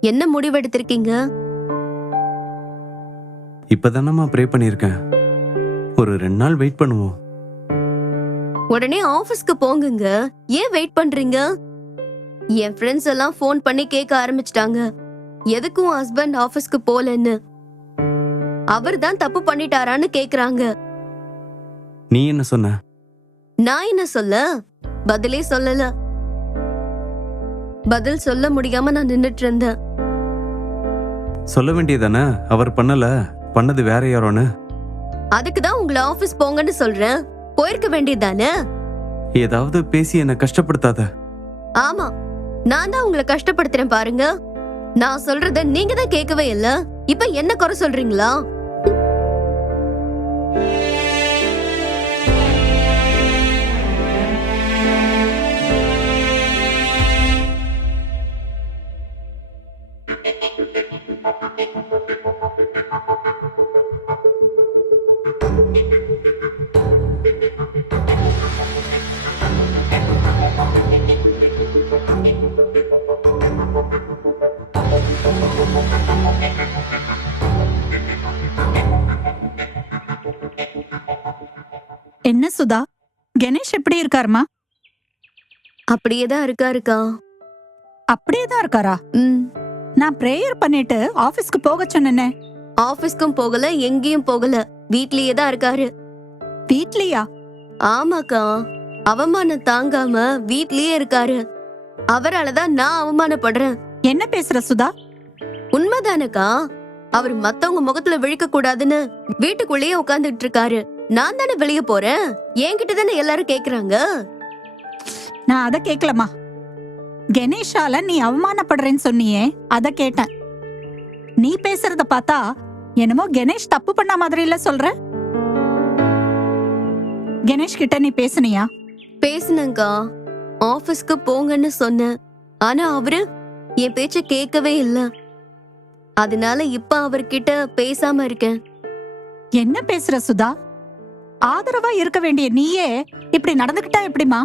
என்ன முடிவெடுத்திருக்கீங்க? இப்பதானம்மா ப்ரே பண்ணியிருக்கேன். ஒரு ரெண்டு நாள் வெயிட் பண்ணுவோம். உடனே ஆபீஸ்க்கு போங்குங்க. ஏன் வெயிட் பண்றீங்க? என் ஃப்ரெண்ட்ஸ் எல்லாம் ஃபோன் பண்ணி கேட்க ஆரம்பிச்சிட்டாங்க. எதுக்கும் ஹஸ்பண்ட் ஆபீஸ்க்கு போலன்னு. அவர் தான் தப்பு பண்ணிட்டாரான்னு கேக்குறாங்க. நீ என்ன சொன்ன? நான் என்ன சொல்ல? பதிலே சொல்லல. பதில் சொல்ல முடியாம நான் நின்னுட்டு இருந்தேன். சொல்ல வேண்டியதானே? அவர் பண்ணல. பண்ணது வேற யாரோன்னு? அதுக்கு தான் உங்களை ஆபீஸ் போங்கன்னு சொல்றேன். போயிருக்க வேண்டியதானே? ஏதாவது பேசி என்னை கஷ்டப்படுத்தாத. ஆமா. நான் தான் உங்களை கஷ்டப்படுத்துறேன் பாருங்க. நான் சொல்றத நீங்க தான் கேட்கவே இல்ல. இப்ப என்ன குறை சொல்றீங்களா? என்ன சுதா? கணேஷ் எப்படி இருக்காருமா? அப்படியே தான் இருக்காருக்கா. அப்படியே தான் இருக்காரா? ம். நான் பிரேயர் பண்ணிட்டு ஆபீஸ்க்கு போக சொன்னேனே. ஆபீஸ்க்கும் போகல எங்கேயும் போகல. வீட்லயே தான் இருக்காரு. வீட்லயா? ஆமாக்கா. அவமானம் தாங்காம வீட்லயே இருக்காரு. அவரால தான் நான் அவமானப்படுறேன். என்ன பேசுற சுதா? உண்மைதானக்கா? அவர் மத்தவங்க முகத்துல விழிக்க கூடாதுன்னு வீட்டுக்குள்ளேயே உட்கார்ந்துட்டு இருக்காரு. நான் தானே வெளிய போறேன்? என்கிட்ட தானே எல்லாரும் கேக்குறாங்க? நான் அத கேக்கலமா கணேஷால நீ அவமானப்படுறேன்னு சொன்னியே அத கேட்டேன். நீ பேசுறத பார்த்தா என்னமோ கணேஷ் தப்பு பண்ண மாதிரி இல்ல சொல்ற? கணேஷ் கிட்ட நீ பேசுனியா? பேசுனேங்க்கா ஆபீஸ்க்கு போங்கன்னு சொன்னேன். ஆனா அவரு என் பேச்ச கேட்கவே இல்ல. அதனால இப்ப அவர்கிட்ட பேசாம இருக்கேன். என்ன பேசுற சுதா? ஆதரவா இருக்க வேண்டிய நீயே இப்படி நடந்துக்கிட்டா எப்படிமா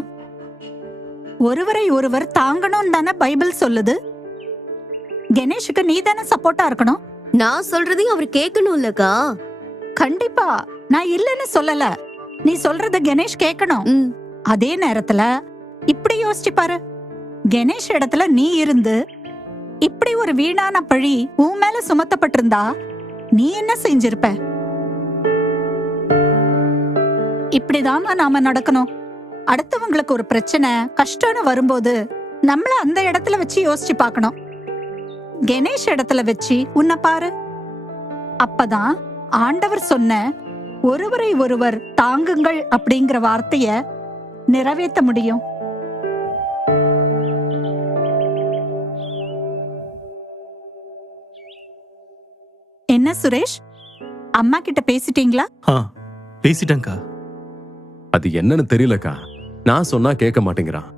ஒருவரை ஒருவர் தாங்கணும் தானே பைபிள் சொல்லுது? கணேஷுக்கு நீ தானே சப்போர்ட்டா இருக்கணும்? நான் சொல்றதையும் அவர் கேட்கணும் இல்லக்கா. கண்டிப்பா. நான் இல்லைன்னு சொல்லல. நீ சொல்றத கணேஷ் கேட்கணும். அதே நேரத்துல இப்படி யோசிச்சு பாரு. கணேஷ் இடத்துல நீ இருந்து இப்படி ஒரு வீணான பழி உன் மேல சுமத்தப்பட்டிருந்தா நீ என்ன செஞ்சிருப்ப? இப்படிதாம்மா நாம நடக்கணும். அடுத்தவங்களுக்கு ஒரு பிரச்சனை கஷ்டம்னு வரும்போது நம்மள அந்த இடத்துல வச்சு யோசிச்சு பார்க்கணும். கணேஷ் இடத்துல வச்சு உன்னை பாரு. அப்பதான் ஆண்டவர் சொன்ன ஒருவரை ஒருவர் தாங்குங்கள் அப்படிங்கிற வார்த்தைய நிறைவேற்ற முடியும். என்ன சுரேஷ்? அம்மா கிட்ட பேசிட்டீங்களா? ஆ பேசிட்டேங்க்கா அது என்னன்னு தெரியலக்கா. நான் சொன்னா கேட்க மாட்டேங்கிறான்.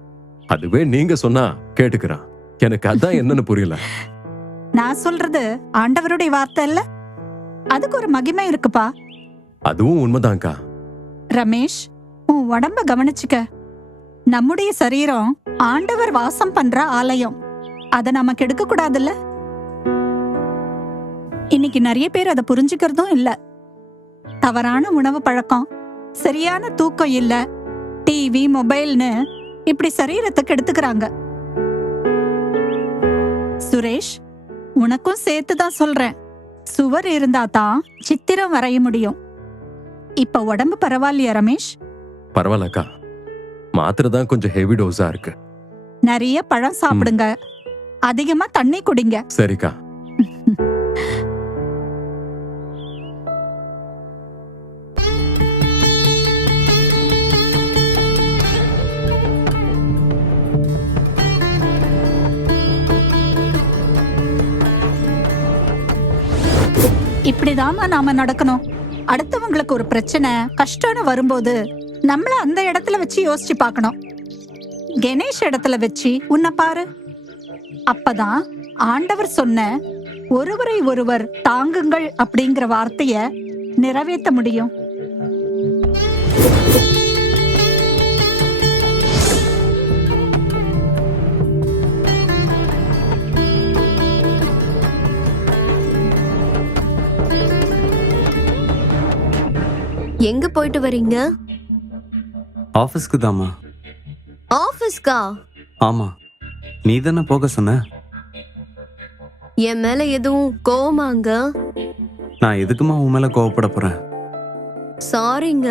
அதுவே நீங்க சொன்னா கேட்டுக்கிறான். எனக்கு அதான் என்னன்னு புரியல. நான் சொல்றது ஆண்டவருடைய வார்த்தை இல்ல அதுக்கு ஒரு மகிமை இருக்குப்பா. அதுவும் உண்மைதான்க்கா. ரமேஷ் உன் உடம்ப கவனிச்சுக்க. நம்முடைய சரீரம் ஆண்டவர் வாசம் பண்ற ஆலயம். அத நம்ம கெடுக்க கூடாதுல்ல இன்னைக்கு நிறைய பேர் அதை புரிஞ்சுக்கிறதும் இல்ல. தவறான உணவு பழக்கம் சரியான தூக்கம் இல்ல டிவி மொபைல்னு இப்படி சரீரத்துக்கு எடுத்துக்கிறாங்க. சுரேஷ் உனக்கும் சேர்த்து தான் சொல்றேன். சுவர் இருந்தா தான் சித்திரம் வரைய முடியும். இப்ப உடம்பு பரவாயில்லையா ரமேஷ்? பரவாயில்லக்கா மாத்திரை தான் கொஞ்சம் ஹெவி டோஸா இருக்கு. நிறைய பழம் சாப்பிடுங்க. அதிகமா தண்ணி குடிங்க. சரிக்கா. தாமா நாம நடக்கணும். அடுத்தவங்களுக்கு ஒரு பிரச்சனை கஷ்டம்னு வரும்போது நம்மள அந்த இடத்துல வச்சு யோசிச்சு பார்க்கணும். கணேஷ் இடத்துல வச்சு உன்னை பாரு. அப்பதான் ஆண்டவர் சொன்ன ஒருவரை ஒருவர் தாங்குங்கள் அப்படிங்கிற வார்த்தைய நிறைவேற்ற முடியும். எங்க போயிட்டு வரீங்க? ஆஃபீஸ்க்கு? தாம்மா ஆபீஸ்க்கா ஆமா. நீ தானே போக சொன்ன? என் மேல எதுவும் கோவமாங்க நான் எதுக்குமா உன் மேல கோவப்பட போறேன்? சாரிங்க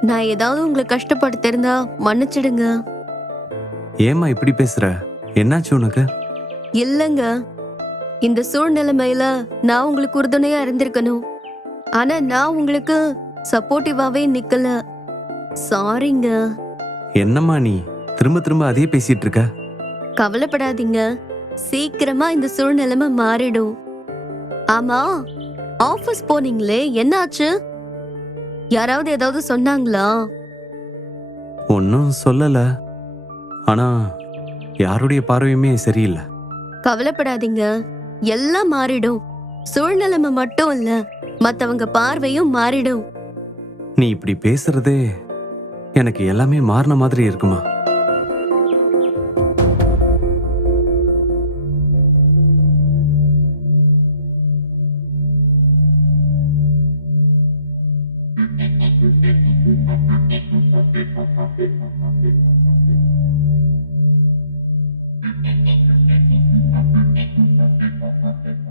நான் ஏதாவது உங்களை கஷ்டப்படுத்திருந்தா மன்னிச்சிடுங்க. ஏம்மா இப்படி பேசுற? என்னாச்சு உனக்கு? இல்லங்க. இந்த சூழ்நிலைமையில நான் உங்களுக்கு உறுதுணையா இருந்திருக்கணும். ஆனா நான் உங்களுக்கு சப்போர்ட்டிவாவே நிக்கல. சாரிங்க என்னம்மா நீ? திரும்ப திரும்ப அதே பேசிட்டு இருக்க? கவலைப்படாதீங்க. சீக்கிரமா இந்த சூழ்நிலைமை மாறிடும். ஆமா ஆபீஸ் போனீங்களே என்னாச்சு? யாராவது ஏதாவது சொன்னாங்களா? ஒன்னும் சொல்லல. ஆனா யாருடைய பார்வையுமே சரியில்லை. கவலைப்படாதீங்க. எல்லாம் மாறிடும். சூழ்நிலைமை மட்டும் இல்ல மத்தவங்க பார்வையும் மாறிடும். நீ இப்படி பேசுறதே எனக்கு எல்லாமே மாறின மாதிரி இருக்குமா?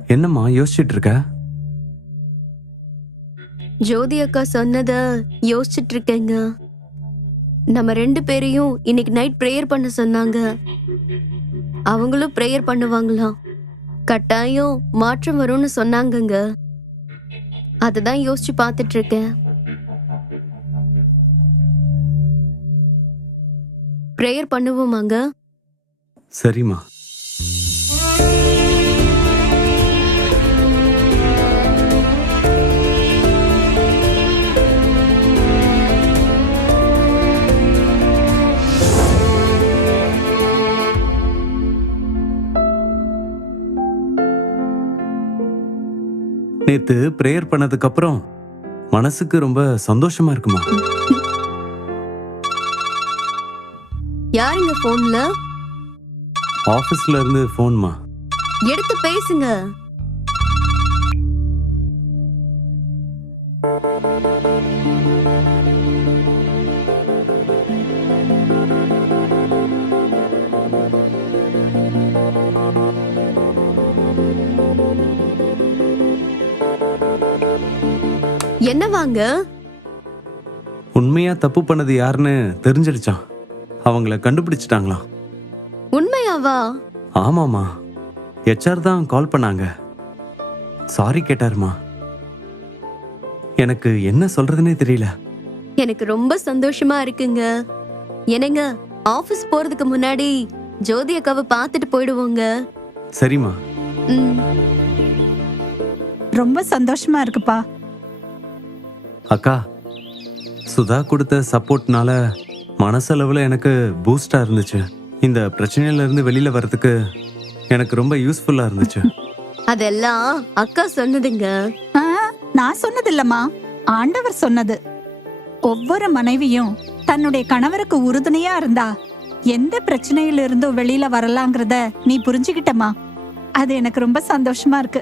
என்னம்மா யோசிச்சுட்டு இருக்க? ஜோதி அக்கா சொன்னத யோசிச்சுட்டு இருக்கேங்க நம்ம ரெண்டு பேரையும் இன்னைக்கு நைட் ப்ரேயர் பண்ண சொன்னாங்க. அவங்களும் ப்ரேயர் பண்ணுவாங்களாம். கட்டாயம் மாற்றம் வரும்னு சொன்னாங்கங்க. அதுதான் யோசிச்சு பார்த்துட்டு இருக்கேன் ப்ரேயர் பண்ணுவோமாங்க? சரிம்மா. நேத்து பிரேயர் பண்ணதுக்கு அப்புறம் மனசுக்கு ரொம்ப சந்தோஷமா இருக்குமா? யாருங்க போன்ல ஆபீஸ்ல இருந்து போன்மா எடுத்து பேசுங்க. என்னவாங்க உண்மையா தப்பு பண்ணது யாருன்னு தெரிஞ்சிடுச்சான் அவங்கள கண்டுபிடிச்சிட்டாங்களாம். உண்மையாவா? ஆமாமா ஹெச்ஆர் தான் கால் பண்ணாங்க. சாரி கேட்டாருமா. எனக்கு என்ன சொல்றதுனே தெரியல. எனக்கு ரொம்ப சந்தோஷமா இருக்குங்க. என்னங்க ஆபீஸ் போறதுக்கு முன்னாடி ஜோதி அக்காவை பார்த்துட்டு போயிடுவோங்க. சரிம்மா. ம், ரொம்ப சந்தோஷமா இருக்குப்பா. அக்கா சுதா கொடுத்த சப்போர்ட்னால மனசளவில் எனக்கு பூஸ்டா இருந்துச்சு. இந்த பிரச்சனையில இருந்து வெளியில வர்றதுக்கு எனக்கு ரொம்ப யூஸ்ஃபுல்லா இருந்துச்சு. அதெல்லாம் அக்கா சொன்னதுங்க. ஆ, நான் சொன்னது இல்லம்மா ஆண்டவர் சொன்னது. ஒவ்வொரு மனைவியும் தன்னுடைய கணவருக்கு உறுதுணையா இருந்தா எந்த பிரச்சனையில இருந்தும் வெளியில வரலாங்கிறத நீ புரிஞ்சுக்கிட்டமா அது எனக்கு ரொம்ப சந்தோஷமா இருக்கு.